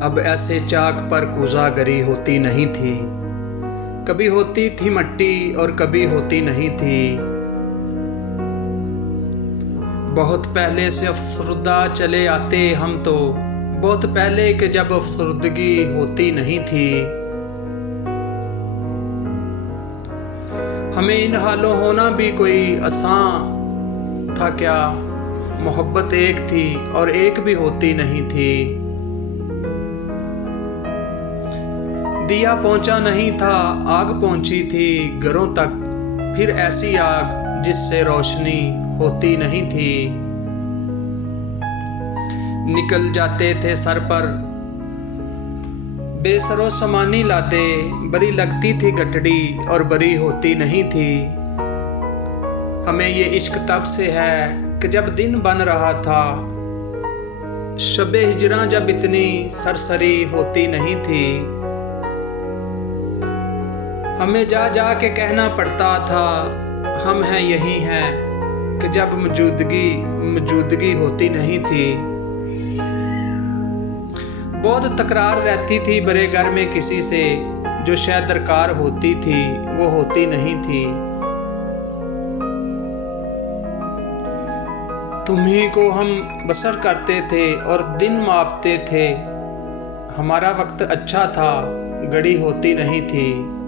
अब ऐसे चाक पर कुज़ागरी होती नहीं थी, कभी होती थी मट्टी और कभी होती नहीं थी। बहुत पहले से अफसरदा चले आते हम तो, बहुत पहले कि जब अफसरदगी होती नहीं थी। हमें इन हालों होना भी कोई आसान था क्या, मोहब्बत एक थी और एक भी होती नहीं थी। दिया पहुंचा नहीं था, आग पहुंची थी घरों तक, फिर ऐसी आग जिससे रोशनी होती नहीं थी। निकल जाते थे सर पर बेसरो समानी लादे, बरी लगती थी गठड़ी और बरी होती नहीं थी। हमें ये इश्क तब से है कि जब दिन बन रहा था, शबे हिजरा जब इतनी सरसरी होती नहीं थी। हमें जा जा के कहना पड़ता था हम हैं यही हैं, कि जब मौजूदगी होती नहीं थी। बहुत तकरार रहती थी बड़े घर में किसी से, जो शायद दरकार होती थी वो होती नहीं थी। तुम्ही को हम बसर करते थे और दिन मापते थे, हमारा वक्त अच्छा था घड़ी होती नहीं थी।